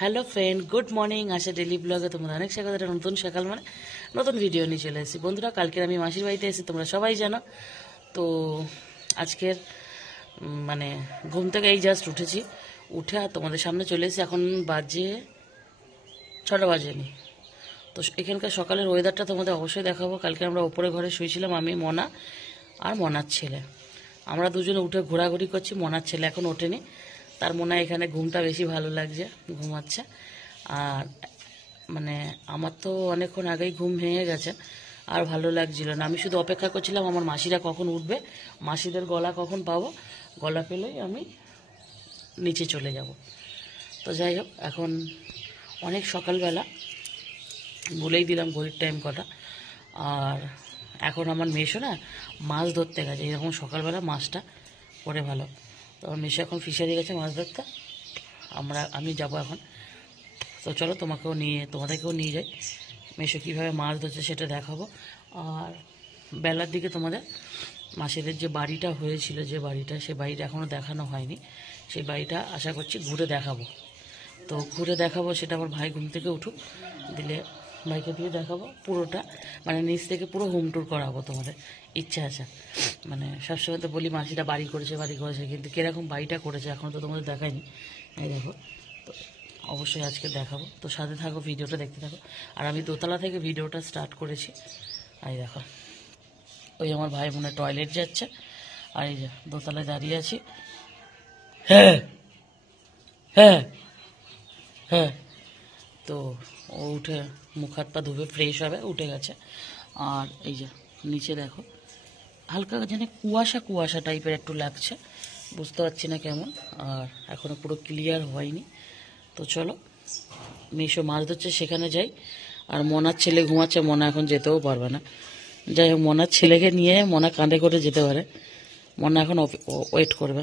Hello friend, good morning. আশা daily ব্লগে তোমরা অনেক স্বাগত। নতুন সকাল মানে নতুন ভিডিও নিয়ে চলে এসেছি। বন্ধুরা, কালকের আমি মাসির বাড়িতে এসেছি, তোমরা সবাই জানো। তো আজকের মানে ঘুম থেকে এই জাস্ট উঠেছি, উঠে আর তোমাদের সামনে চলে এসেছি। এখন বাজে 6টা বাজেনি। তো এখানকার সকালের ওয়েদারটা তোমাদের অবশ্যই দেখাবো। কালকে আমরা ওপরে ঘরে শুয়েছিলাম, আমি, মনা আর মনার ছেলে। আমরা দুজনে উঠে ঘোরাঘুরি করছি। মনার ছেলে এখন ওঠেনি, তার মনে হয় এখানে ঘুমটা বেশি ভালো লাগছে, ঘুমাচ্ছে। আর মানে আমার তো অনেকক্ষণ আগেই ঘুম ভেঙে গেছে, আর ভালো লাগছিল না। আমি শুধু অপেক্ষা করছিলাম আমার মাসিরা কখন উঠবে, মাসিদের গলা কখন পাবো, গলা পেলেই আমি নিচে চলে যাব। তো যাই হোক, এখন অনেক সকালবেলা, বলেই দিলাম ঘড়ির টাইম কটা। আর এখন আমার মেশো না মাছ ধরতে গেছে, এরকম সকালবেলা মাছটা করে ভালো। তো আমার মেশো এখন ফিশারি গেছে মাছ ধরতে, আমি যাব এখন। তো চলো তোমাদেরকেও নিয়ে যাই, মেশো কীভাবে মাছ ধরছে সেটা দেখাবো। আর বেলার দিকে তোমাদের মাসিদের যে বাড়িটা হয়েছিল, সে বাড়িটা এখনও দেখানো হয়নি। সেই বাড়িটা আশা করছি ঘুরে দেখাবো। তো ঘুরে দেখাবো, সেটা আমার ভাই ঘুম থেকে উঠুক, দিলে ভাইকে দিয়ে দেখাবো পুরোটা, মানে নিচ থেকে পুরো হোম ট্যুর করাবো। তোমাদের ইচ্ছা আছে, মানে সবসময় তো বলি মাসিটা বাড়ি করেছে, কিন্তু কীরকম বাড়িটা করেছে এখনও তো তোমাদের দেখায়নি। এই দেখো, তো অবশ্যই আজকে দেখাবো। তো সাথে থাকো, ভিডিওটা দেখতে থাকো। আর আমি দোতলা থেকে ভিডিওটা স্টার্ট করেছি। এই দেখো, ওই আমার ভাই মনে টয়লেট যাচ্ছে, আর এই যে দোতলায় দাঁড়িয়ে আছি। হ্যাঁ হ্যাঁ হ্যাঁ। তো ও উঠে মুখ হাত পা ধুবে, ফ্রেশ হবে, উঠে গেছে। আর এই যে নিচে দেখো, হালকা যেন কুয়াশা কুয়াশা টাইপের একটু লাগছে, বুঝতে পারছি না কেমন। আর এখনও পুরো ক্লিয়ার হয়নি। তো চলো, মেশো মাছ ধরছে সেখানে যাই। আর মনার ছেলে ঘুমাচ্ছে, মনা এখন যেতেও পারবে না। যাই হোক, মনার ছেলেকে নিয়ে মনা কাঁধে করে যেতে পারে, মনা এখন ওয়েট করবে।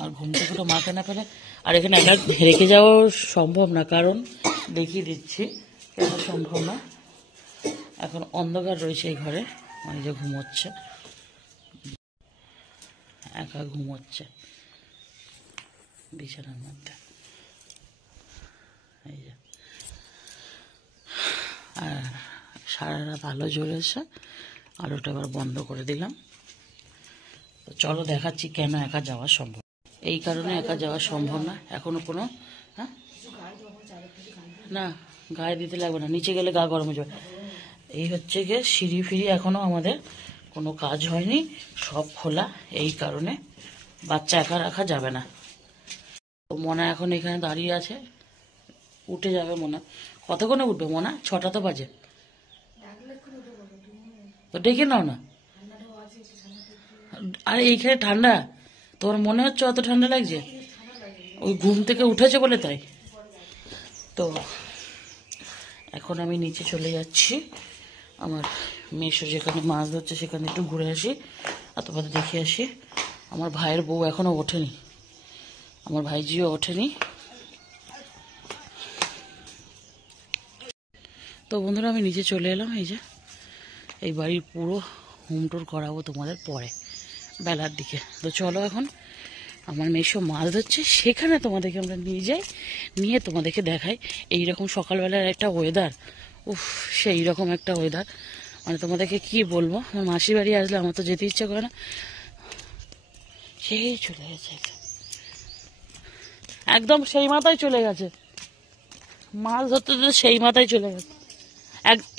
আর ঘুম থেকে তো মাকে না পেলে আর এখানে একা রেখে যাওয়া সম্ভব না, কারণ দেখিয়ে দিচ্ছি কেন সম্ভব না। এখন অন্ধকার রয়েছে এই ঘরে, ওই যে ঘুমোচ্ছে, একা ঘুমোচ্ছে বিছানার মধ্যে। এই যে আর সারা রাত আলো জ্বলেছে, আলোটা এবার বন্ধ করে দিলাম। তো চলো দেখাচ্ছি কেন একা যাওয়া সম্ভব। এই কারণে একা যাওয়া সম্ভব না, এখনো কোনো না গায়ে দিতে লাগবে না, নিচে গেলে গা গরম হয়ে যাবে। এই হচ্ছে গিয়ে সিঁড়ি ফিরি এখনো আমাদের কোনো কাজ হয়নি, সব খোলা। এই কারণে বাচ্চা একা রাখা যাবে না। তো মনা এখন এখানে দাঁড়িয়ে আছে, উঠে যাবে মনা। কতক্ষণে উঠবে মনা? 6টা তো বাজে। তো ডেকে নাও না। আরে এইখানে ঠান্ডা, তোমার মনে হচ্ছে অত ঠান্ডা লাগছে? ওই ঘুম থেকে উঠেছে বলে তাই। তো এখন আমি নিচে চলে যাচ্ছি, আমার মেশো যেখানে মাছ ধরছে সেখানে একটু ঘুরে আসি, আর তোমাদের দেখে আসি। আমার ভাইয়ের বউ এখনো ওঠেনি, আমার ভাইজিও ওঠেনি। তো বন্ধুরা, আমি নিচে চলে এলাম। এই যে এই বাড়ির পুরো হোম ট্যুর করাবো তোমাদের পরে বেলার দিকে। তো চলো, এখন আমার মেশো মাছ ধরছে সেখানে তোমাদেরকে আমরা নিয়ে যাই, নিয়ে তোমাদেরকে দেখাই এইরকম সকালবেলার একটা ওয়েদার। উফ, সেই রকম একটা ওয়েদার, মানে তোমাদেরকে কি বলবো। আমার মাসির বাড়ি আসলে আমার তো যেতে ইচ্ছা করে না। সেই চলে গেছে, একদম সেই মাথায় চলে গেছে, মাছ ধরতে ধরতে সেই মাথায় চলে গেছে।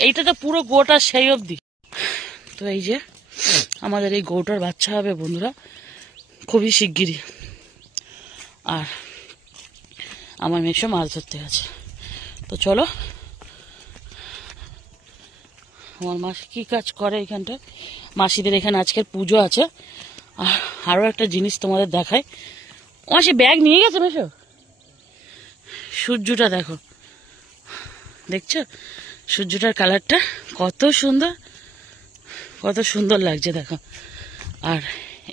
এইটা তো পুরো গোটা সেই অবধি। তো এই যে আমাদের এই গৌটার বাচ্চা হবে বন্ধুরা, খুবই শিগগিরই। আর আমার মেশো মাছ ধরতে গেছে। তো চলো, আমার মাসি কি কাজ করে এখানটায়। মাসিদের এখানে আজকের পুজো আছে। আর আরও একটা জিনিস তোমাদের দেখায়। মাসি ব্যাগ নিয়ে গেছে মেশো, সূর্যটা দেখো, দেখছো সূর্যটার কালারটা কত সুন্দর, কত সুন্দর লাগছে দেখো। আর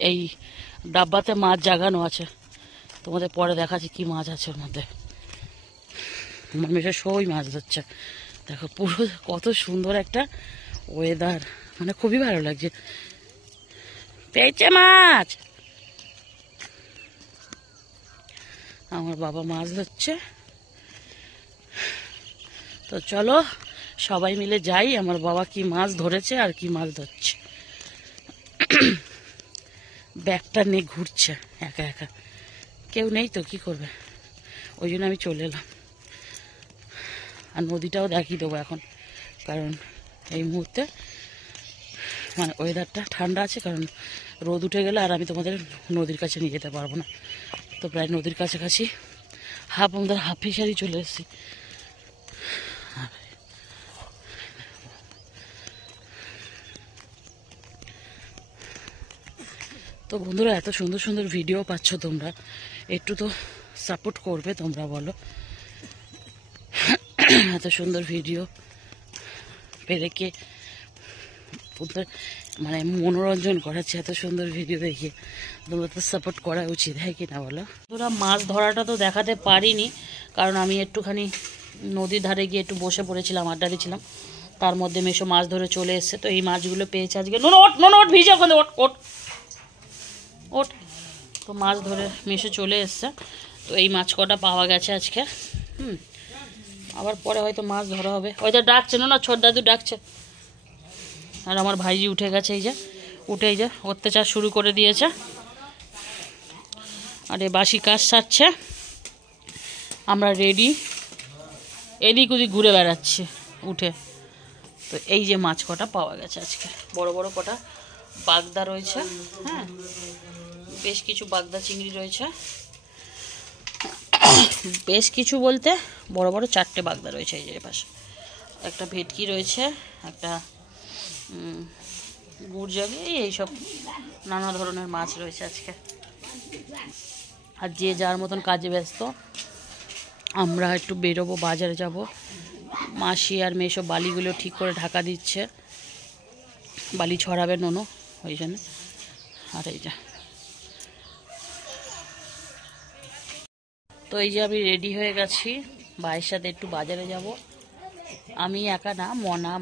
এই ডাব্বাতে মাছ জাগানো আছে, তোমাদের পরে দেখাচ্ছি কি মাছ আছে ওর মধ্যে। আমার মেশো সই মাছ ধরছে দেখো, পুরো কত সুন্দর একটা ওয়েদার, মানে খুবই ভালো লাগছে। পেয়েছে মাছ, আমার বাবা মাছ ধরছে। তো চলো সবাই মিলে যাই, আমার বাবা কি মাছ ধরেছে আর কি মাছ ধরছে। ব্যাগটা নিয়ে ঘুরছে একা একা, কেউ নেই তো কি করবে, ওই জন্য আমি চলে এলাম। আর নদীটাও দেখিয়ে দেবো এখন, কারণ এই মুহূর্তে মানে ওয়েদারটা ঠান্ডা আছে, কারণ রোদ উঠে গেলে আর আমি তোমাদের নদীর কাছে নিয়ে যেতে পারবো না। তো প্রায় নদীর কাছাকাছি আমাদের হাফ ফিশারি চলে এসেছি। তো বন্ধুরা, এত সুন্দর সুন্দর ভিডিও পাচ্ছ তোমরা, একটু তো সাপোর্ট করবে তোমরা বলো। এত সুন্দর ভিডিও পেলে কে মানে মনোরঞ্জন করাচ্ছে, এত সুন্দর ভিডিও দেখিয়ে তোমরা তো সাপোর্ট করা উচিত, হ্যাঁ কি না বলো। তোরা মাছ ধরাটা তো দেখাতে পারিনি, কারণ আমি একটুখানি নদীর ধারে গিয়ে একটু বসে পড়েছিলাম, আড্ডা দিয়েছিলাম। তার মধ্যে মেশো মাছ ধরে চলে এসছে। তো এই মাছগুলো পেয়েছে আজকে। ওট ভিজে ওখানে, ওট ওট ওট। তো মাছ ধরে মেশো চলে এসছে। তো এই মাছ কটা পাওয়া গেছে আজকে। আবার পরে হয়তো মাছ ধরা হবে। হয়তো ডাকছে না, ছোট দাদু ডাকছে। আর আমার ভাইজি উঠে গেছে, এই যে উঠে এই যে অত্যাচার শুরু করে দিয়েছে। আর এই বাসি কাজ সারছে, আমরা রেডি, এদিক ওদিক ঘুরে বেড়াচ্ছি উঠে। তো এই যে মাছ কটা পাওয়া গেছে আজকে, বড় বড় কটা বাগদা রয়েছে। হ্যাঁ, বেশ কিছু বাগদা চিংড়ি রয়েছে, বেশ কিছু বলতে বড় বড় 4টে বাগদা রয়েছে এই যে পাশে। একটা ভেটকি রয়েছে, একটা গুড়জাগি, এইসব নানা ধরনের মাছ রয়েছে আজকে। আর যে যার মতন কাজে ব্যস্ত। আমরা একটু বেরোবো, বাজারে যাব। মাসি আর মেয়ে সব বালিগুলো ঠিক করে ঢাকা দিচ্ছে, বালি ছড়াবে নোনো, ওই জন্য। আর এই যে, তো এই যে আমি রেডি হয়ে গেছি, ভাইয়ের সাথে একটু বাজারে যাব। আমি একা না,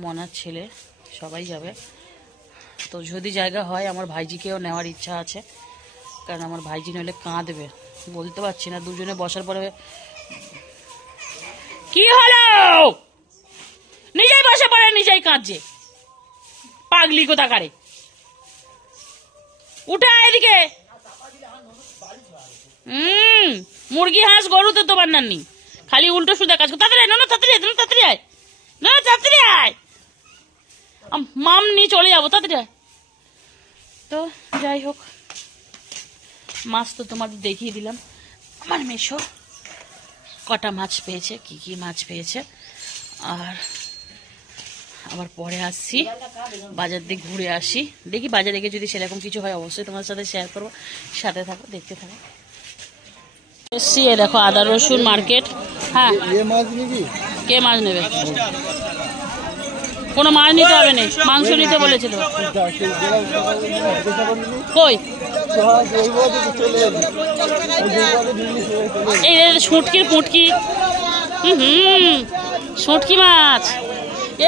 মনার ছেলে সবাই যাবে। তো যদি জায়গা হয় আমার ভাইজিকেও নেওয়ার ইচ্ছা আছে, কারণ আমার ভাইজি নইলে কাঁদবে, বলতে পারছি না। দুজনে বসার পরে কি হলো, নিজেই বসে পড়ে নিজেই কাঁদছে, পাগলি কোথাকারে। উঠে এদিকে। মুরগি হাঁস গরু তো তোমার নাননি, খালি উল্টো সুদা কাজ করো। তাড়াতাড়ি তাড়াতাড়ি আয়, তাড়াতাড়ি আয়, মাম নিয়ে চলে যাবো, তাড়াতাড়ি আয়। তো যাই হোক, মাছ তো তোমাদের দেখিয়ে দিলাম। আমার মেশো কটা মাছ পেয়েছে, কি কি মাছ পেয়েছে। আর আবার পরে আসছি, বাজার দিয়ে ঘুরে আসি, দেখি বাজারে গিয়ে যদি সেরকম কিছু হয় অবশ্যই তোমার সাথে শেয়ার করবো। সাথে থাকো, দেখতে থাকো। এসছি, দেখো আদা রসুন মার্কেট। হ্যাঁ, কে মাছ নেবে? কোনো মাছ নিতে হবে না, মাংস নিতে বলেছিল। কই এই শুটকির পুটকি, শুটকি মাছ,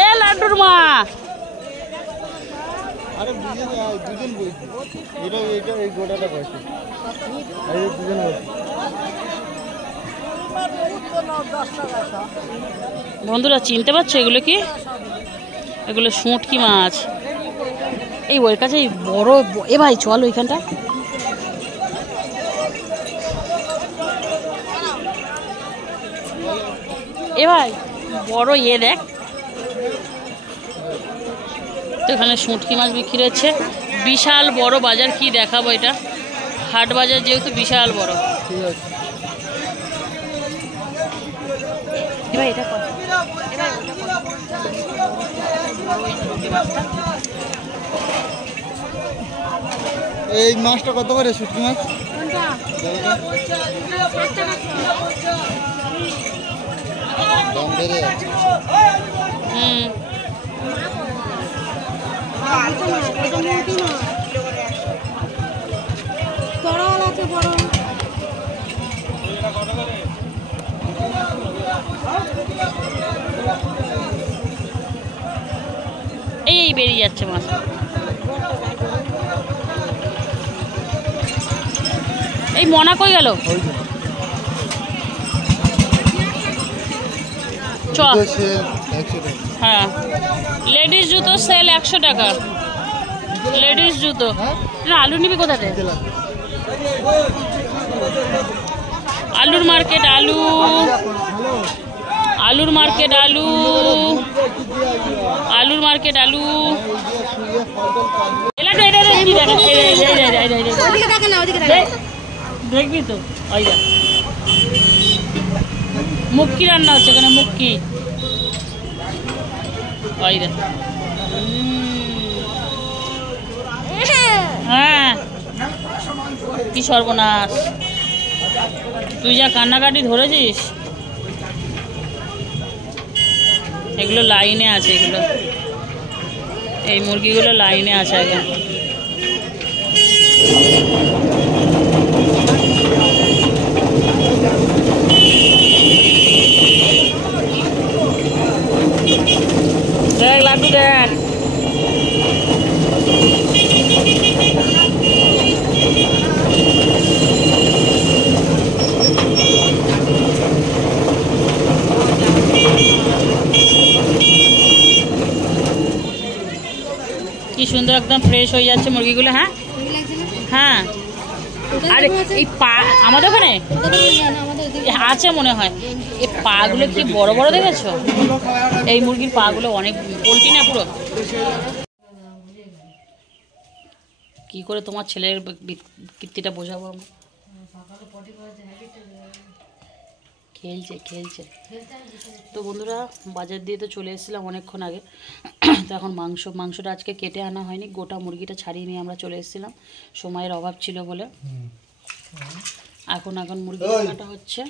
এ লাড্ডুর মা। বন্ধুরা চিনতে পারছো এগুলো কি? এগুলো শুটকি মাছ। এই ওর কাছে বড়, এ ভাই চল ওইখানটা। এ ভাই বড় দেখ তো, এখানে শুটকি মাছ বিক্রি হচ্ছে। বিশাল বড় বাজার, কি দেখাবো, এটা হাট বাজার যেহেতু বিশাল বড়। এবার এটা কত? এই মাছটা কত করে শুটকি মাছ? দাম বেড়ে যাচ্ছে। এই বেরিয়ে যাচ্ছে মাছ। এই মনা কই গেল? চ। হ্যাঁ, লেডিস জুতো সেল 100 টাকা, লেডিস জুতো। না, আলু নিবি কোথা থেকে? আলুর মার্কেট, আলু, আলুর মার্কেট, আলু, আলুর মার্কেট, আলু। দেখবি তো, ওই যা মুক্কি রান্না হচ্ছে এখানে, মুক্কি। ওই রে, হ্যাঁ, কি সর্বনাশ! তুই যা কান্নাকাটি ধরেছিস। এগুলো লাইনে আছে, এগুলো, এই মুরগিগুলো লাইনে আছে আগে। দেখ লাড্ডু, দেখ কি সুন্দর একদম ফ্রেশ হয়ে যাচ্ছে মুরগিগুলো। হ্যাঁ হ্যাঁ, আরে এই পা আমাদের ওখানে আছে মনে হয়। এই পাগুলো কি বড় বড় দেখেছো? এই মুরগির পাগুলো অনেক পোল্ট্রি না পুরো। কি করে তোমার ছেলের কীর্তিটা বোঝাবো আমি? খেলছে খেলছে। তো বন্ধুরা, বাজার দিয়ে তো চলে এসেছিলাম অনেকক্ষণ আগে। তো এখন মাংসটা আজকে কেটে আনা হয়নি, গোটা মুরগিটা ছাড়িয়ে নিয়ে আমরা চলে এসেছিলাম, সময়ের অভাব ছিল বলে। এখন মুরগি কাটা হচ্ছে।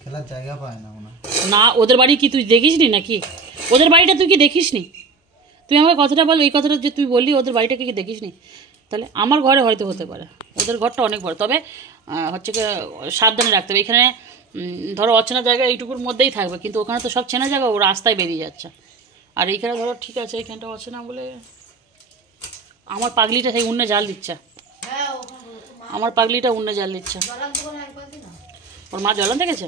খেলার জায়গা পায় না না, ওদের বাড়ি কি তুই দেখিসনি নাকি? ওদের বাড়িটা তুই কি দেখিসনি? তুই আমাকে কথাটা বল, এই কথাটা যে তুই বললি ওদের বাড়িটাকে কি দেখিসনি? তাহলে আমার ঘরে হয়তো হতে পারে, ওদের ঘরটা অনেক বড়। তবে হচ্ছে কি, সাবধানে রাখতে হবে। এখানে ধরো অচেনা জায়গা এইটুকুর মধ্যেই থাকবে, কিন্তু ওখানে তো সব চেনা জায়গা, ও রাস্তায় বেরিয়ে যাচ্ছে। আর এইখানে ধরো ঠিক আছে, এইখানটা অচেনা বলে। আমার পাগলিটা সেই উন্নে জাল দিচ্ছে, আমার পাগলিটা উন্নে জাল দিচ্ছে। ওর মা জ্বলন দেখেছে।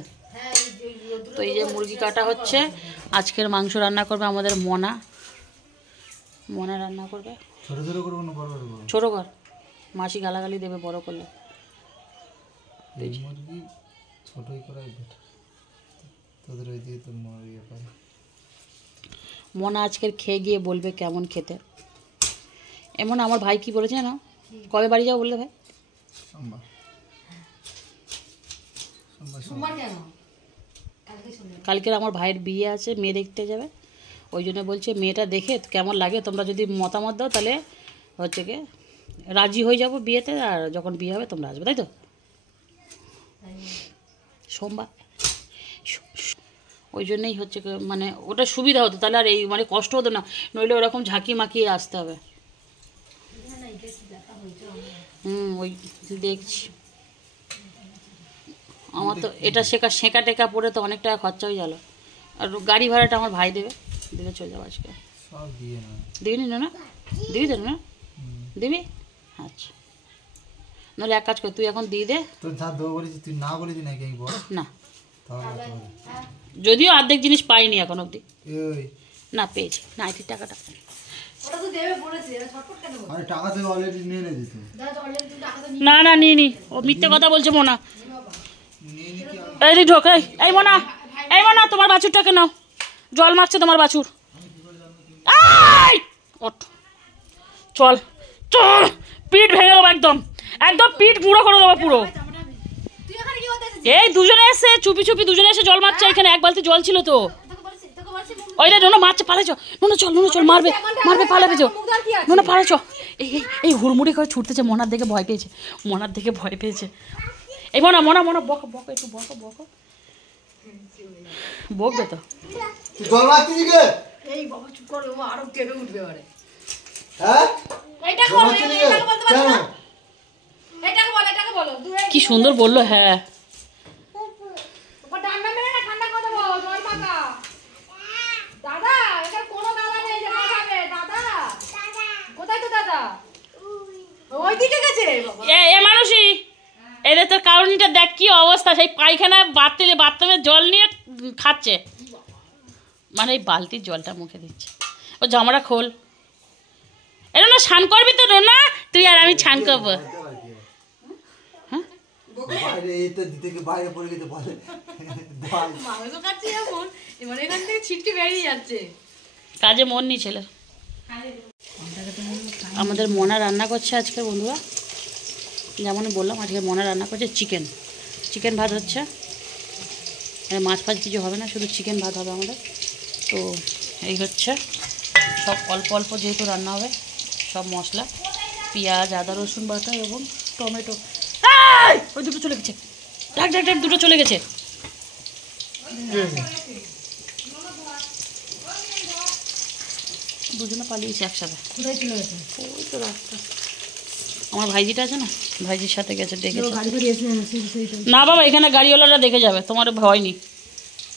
তো এই যে মুরগি কাটা হচ্ছে। আজকের মাংস রান্না করবে আমাদের মনা রান্না করবে। ছোট কর, মাসি গালাগালি দেবে বড় করলে। মনা আজকের খেয়ে গিয়ে বলবে কেমন খেতে। এমন আমার ভাই কি বলেছে না, কবে বাড়ি যাও বললে ভাই? কালকের আমার ভাইয়ের বিয়ে আছে, মেয়ে দেখতে যাবে। ওই জন্য বলছে মেয়েটা দেখে কেমন লাগে তোমরা যদি মতামত দাও, তাহলে হচ্ছে কি রাজি হয়ে যাবো বিয়েতে, আর যখন বিয়ে হবে তোমরা আসবে, তাই তো? সোমবার, ওই জন্যই হচ্ছে মানে ওটা সুবিধা হতো, তাহলে আর এই মানে কষ্ট হতো না, নইলে ওরকম ঝাঁকি মাখিয়ে আসতে হবে। ওই দেখছি। আমার তো এটা শেখা টেকা পড়ে তো অনেক টাকা খরচা হয়ে গেল। আর গাড়ি ভাড়াটা আমার ভাই দেবে, দিলে চলে যাবো আজকে। দিবি না? দিবি তো না? দিবি? আচ্ছা, নাহলে এক কাজ কর, তুই এখন দিয়ে দে। না, যদিও অর্ধেক জিনিস পাইনি এখন অবধি। না, পেয়েছি না, আইটির টাকাটা। না না, নিয়ে ও মিথ্যে কথা বলছে মনা। এই ঢোক, এই মনা, তোমার বাছুরটাকে নাও, জল মারছে তোমার বাছুর। চল চল, পিঠ ভেঙে দেবো, একদম পিঠ গুঁড়ো করে দেবো পুরো। এই দুজনে এসে চুপি দুজনে এসে জল মারছে এখানে, এক বালতি জল ছিল তো। ওই রে নোনা মারছে, পালে চল, চল, মারবে পালাবে চো, নোনা পালে চ। এই হুড়মুড়ি করে ছুটতেছে, মনার দেখে ভয় পেয়েছে। এই মনা বকো একটু, বকো বকবে তো। কি সুন্দর বললো। হ্যাঁ, মানুষই এদের তোর কারণটা দেখ কি অবস্থা, সেই পায়খানা বাথরুমের জল নিয়ে খাচ্ছে, মানে এই বালতির জলটা মুখে দিচ্ছে। ও জামাটা খোল, এটা না স্নান করবি তো না, তুই আর আমি স্নান করবো। কাজে মন নেই ছেলের। আমাদের মনা রান্না করছে আজকে বন্ধুরা, যেমন বললাম আজকে মনা রান্না করছে চিকেন ভাত হচ্ছে, মাছ ফাছ কিছু হবে না, শুধু চিকেন ভাত হবে আমাদের। তো এই হচ্ছে সব অল্প অল্প যেহেতু রান্না হবে, সব মশলা পেঁয়াজ আদা রসুন বাটা এবং টমেটো। ওই দুটো চলে গেছে, ডাক ডাক ডাক, দুটো চলে গেছে। দুজনে পালিয়েছে একসাথে। কোথায় চলে গেছে? ওই তো রাস্তা, আমার ভাইজিটা আছে না, ভাইজির সাথে গেছে, দেখেছে। না বাবা, এখানে গাড়িওয়ালারা দেখে যাবে, তোমার ভয় নেই।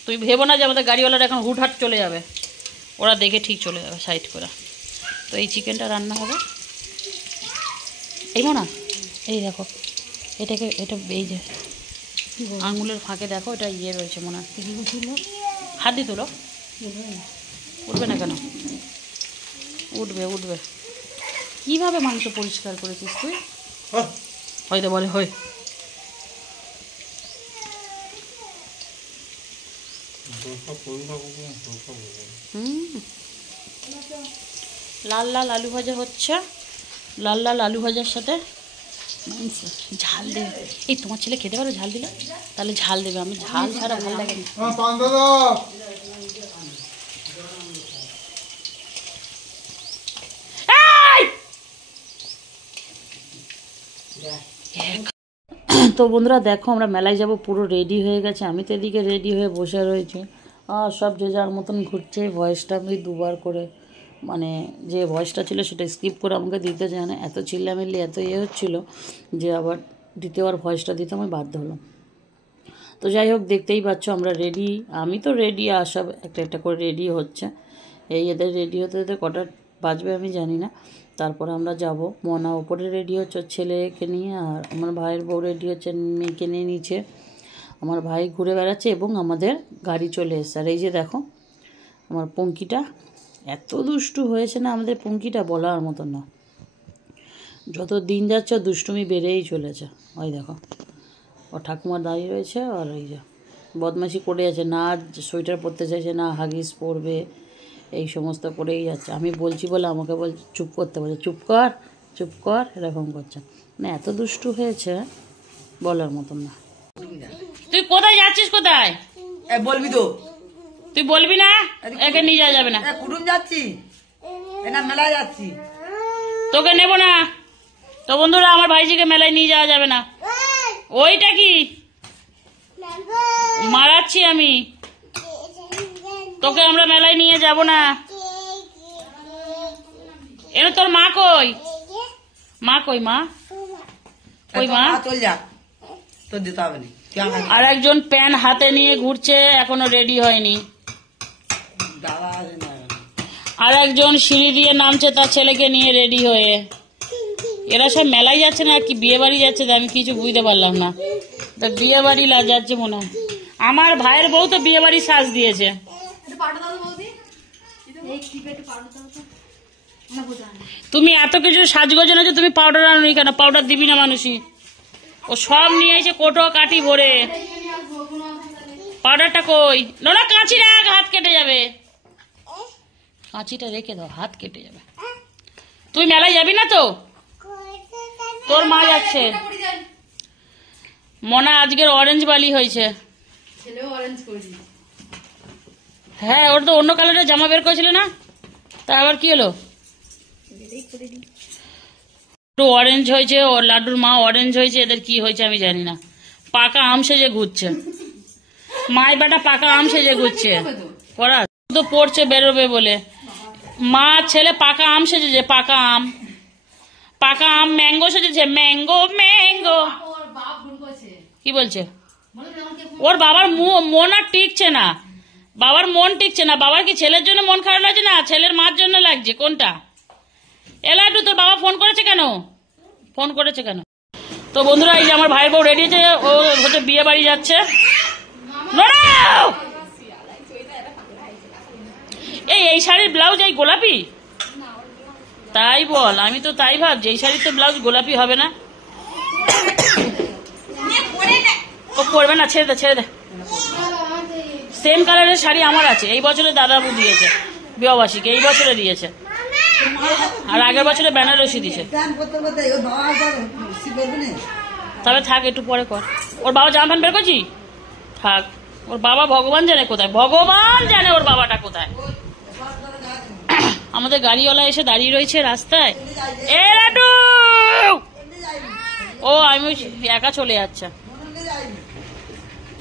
তুই ভেবো না যে আমাদের গাড়িওয়ালারা এখন হুটহাট চলে যাবে, ওরা দেখে ঠিক চলে যাবে সাইড করে। তো এই চিকেনটা রান্না হবে। এই না, এই দেখো এটাকে, এটা এই যে আঙুলের ফাঁকে দেখো, এটা ইয়ে রয়েছে মনে হয়, হাত দিয়ে তোলো, উঠবে না কেন? উঠবে উঠবে। কীভাবে মাংস পরিষ্কার করেছিস তুই? হয়তো বলে হয়। লাল লাল আলু ভাজা হচ্ছে, লাল লাল আলু ভাজার সাথে ঝাল দেবে। এই তোমার ছেলে খেতে পারো ঝাল দিলে? তাহলে ঝাল দেবে, আমি ঝাল ছাড়া ভালো লাগে না। তো বন্ধুরা দেখো, আমরা মেলায় যাব, পুরো রেডি হয়ে গেছে। আমি তো এদিকে রেডি হয়ে বসে রয়েছি, আর সব যে যার মতন ঘুরছে। ভয়েসটা আমি দুবার করে, মানে যে ভয়েসটা ছিল সেটা স্কিপ করে আমাকে দিতে চায় না, এত চিল্লামিল্লি এত ইয়ে হচ্ছিলো যে আবার দ্বিতীয়বার ভয়েসটা দিতে আমি বাধ্য হলাম। তো যাই হোক, দেখতেই পাচ্ছ আমরা রেডি, আমি তো রেডি, আর সব একটা একটা করে রেডি হচ্ছে। এই এদের রেডি হতে হতে কটা বাজবে আমি জানি না। তারপরে আমরা যাব। মনা ওপরে রেডি হচ্ছে ছেলেকে নিয়ে, আর আমার ভাইয়ের বউ রেডি হচ্ছে মেয়েকে নিয়ে নিচে। আমার ভাই ঘুরে বেড়াচ্ছে এবং আমাদের গাড়ি চলে এসছে। আর এই যে দেখো আমার পঙ্কিটা, এত দুষ্টু হয়েছে না আমাদের পঙ্কিটা, বলার মতো না। যত দিন যাচ্ছে দুষ্টুমি বেড়েই চলেছে। ওই দেখো ও ঠাকুমা দাঁড়িয়ে রয়েছে, আর ওই যে বদমাইশি করে যাচ্ছে, না সোয়েটার পরতে চাইছে, না হাগিস পরবে, এই সমস্ত করেই যাচ্ছে। আমি বলছি বলে আমাকে বলছে চুপ করতে, বলছে চুপ কর চুপ কর, এরকম করছে। মানে এত দুষ্টু হয়েছে বলার মতন না। তুই কোথায় যাচ্ছিস? কোথায় বলবি তো? তুই বলবি না? একে নিয়ে যাওয়া যাবে না। কুটুম যাচ্ছি, না মেলায় যাচ্ছি, তোকে নেব না। তো বন্ধুরা, আমার ভাইজিকে মেলায় নিয়ে যাওয়া যাবে না। ওইটা কি মারাচ্ছি আমি তোকে, আমরা মেলায় নিয়ে যাব না। এর তোর মা কই? মা কই? মা কই? মা চল যা, তোর দিতে হবে না। আর একজন প্যান হাতে নিয়ে ঘুরছে, এখনো রেডি হয়নি। আর একজন সিঁড়ি দিয়ে নামছে তার ছেলেকে নিয়ে রেডি হয়ে। এরা সব মেলায় যাচ্ছে না কি বিয়ে বাড়ি যাচ্ছে? আমি কিছু বুঝতে পারলাম না। তা বিয়ে বাড়ি যাচ্ছে মনে হয়। আমার ভাইয়ের বউ তো বিয়ে বাড়ি সাজ দিয়েছে। তুমি এত কিছু সাজগোজ না যে তুমি পাউডার আনোনি কেন? পাউডার দিবি না মানুষই? ও সব নিয়ে এসে কোটো কাটি ভরে। পাউডারটা কই? না কাঁচি রাখ, হাত কেটে যাবে। কাঁচিটা রেখে দাও, হাত কেটে যাবে। তুই মেলায় যাবি না তো? তোর মা যাচ্ছে। মনা আজকের অরেঞ্জ বালি হয়েছে। হ্যাঁ, ওর তো অন্য কালারের জামা বের করেছিল না, তা আবার কি হলো? একটু অরেঞ্জ হয়েছে, ওর লাড্ডুর মা অরেঞ্জ হয়েছে, এদের কি হয়েছে আমি জানি না। পাকা আম সেজে ঘুরছে, মায় বেটা পাকা আম সেজে ঘুরছে। ওরা তো পড়ছে বেরোবে বলে, মা ছেলে পাকা আম সেজেছে। পাকা আম, পাকা আম ম্যাঙ্গো সেজেছে। ম্যাঙ্গো ম্যাঙ্গো কি বলছে? ওর বাবার মন আর টিকছে না, বাবার মন টিকছে না। বাবার কি ছেলের জন্য মন খারাপ লাগছে না ছেলের মার জন্য লাগছে? কোনটা? এলাডু তোর বাবা ফোন করেছে কেন? ফোন করেছে কেন? তো বন্ধুরা এই যে আমার ভাইয়ের বউ রেডি আছে, ও হচ্ছে বিয়ে বাড়ি যাচ্ছে। এই শাড়ির ব্লাউজ এই গোলাপি? তাই বল, আমি তো তাই ভাবছি এই শাড়ির তো ব্লাউজ গোলাপি হবে না। ও পরবে না, ছেড়ে দে ছেড়ে দে। সেম কালারের শাড়ি আমার আছে, এই বছরে দাদাবু দিয়েছে বিবাহবার্ষিকী, এই বছরে দিয়েছে, আর আগের বছরে বেনারসি দিয়েছে। তবে থাক, একটু পরে কর। ওর বাবা জামা প্যান্ট বের করছি, থাক। ওর বাবা ভগবান জানে কোথায়, ভগবান জানে ওর বাবাটা কোথায়। আমাদের গাড়িওয়ালা এসে দাঁড়িয়ে রয়েছে রাস্তায়। এ লাড্ডু, ও আমি একা চলে যাচ্ছে।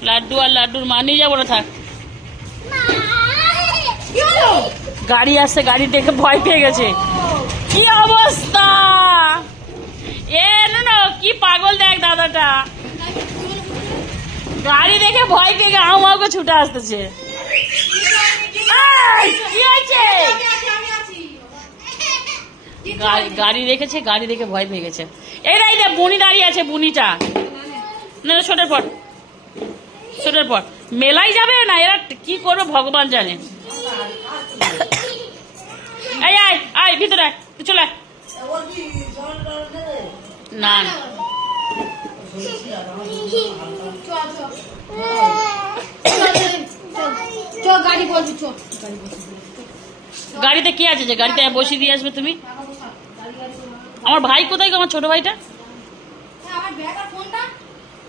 লাড্ডু আর লাড্ডুর মা নিয়ে যাবো না, থাক। গাড়ি আসছে, গাড়ি দেখে ভয় পেয়ে গেছে। কি অবস্থা! এ না কি পাগল দেখ দাদাটা, গাড়ি দেখে ভয় পেয়ে গে আমাকে ছুটে আসতেছে। কি হয়েছে? গাড়ি রেখেছে, গাড়ি দেখে ভয় পেয়ে গেছে। এই না বুনি দাঁড়িয়ে আছে, বুনিটা না ছোটের পর ছোটের পর মেলাই যাবে না, এরা কি করবে ভগবান জানে। এই আয় আয় ভিতরে আয়, চলে আয়। না গাড়িতে কি আছে যে গাড়িতে বসিয়ে দিয়ে আসবে তুমি? আমার ভাই কোথায় গো, আমার ছোট ভাইটা?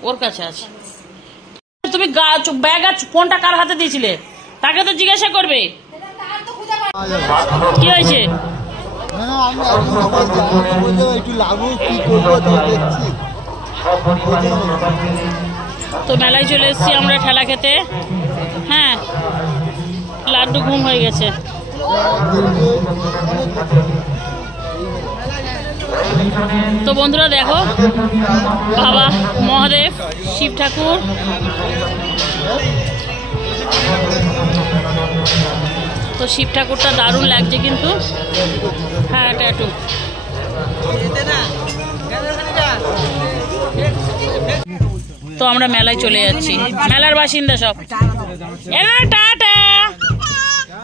ওর কাছে আছে। তুমি ব্যাগ আর ফোনটা কার হাতে দিয়েছিলে? তাকে তো জিজ্ঞাসা করবে। কি হয়েছে? তো মেলায় চলে এসেছি আমরা ঠেলা খেতে। হ্যাঁ, লাড্ডু ঘুম হয়ে গেছে। তো বন্ধুরা দেখো, বাবা মহাদেব, শিব ঠাকুর, তো শিব ঠাকুরটা দারুণ লাগছে কিন্তু। হ্যাঁ ট্যাটু। তো আমরা মেলায় চলে যাচ্ছি, মেলার বাসিন্দা সব। টাটা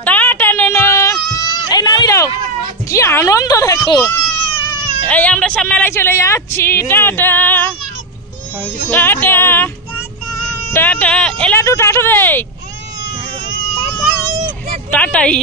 টাটা, এই নামি দাও, কি আনন্দ দেখো। এই আমরা সব মেলায় চলে যাচ্ছি, টাটা টাটা টাটা। এলাটু টাটা রে, টাটাই।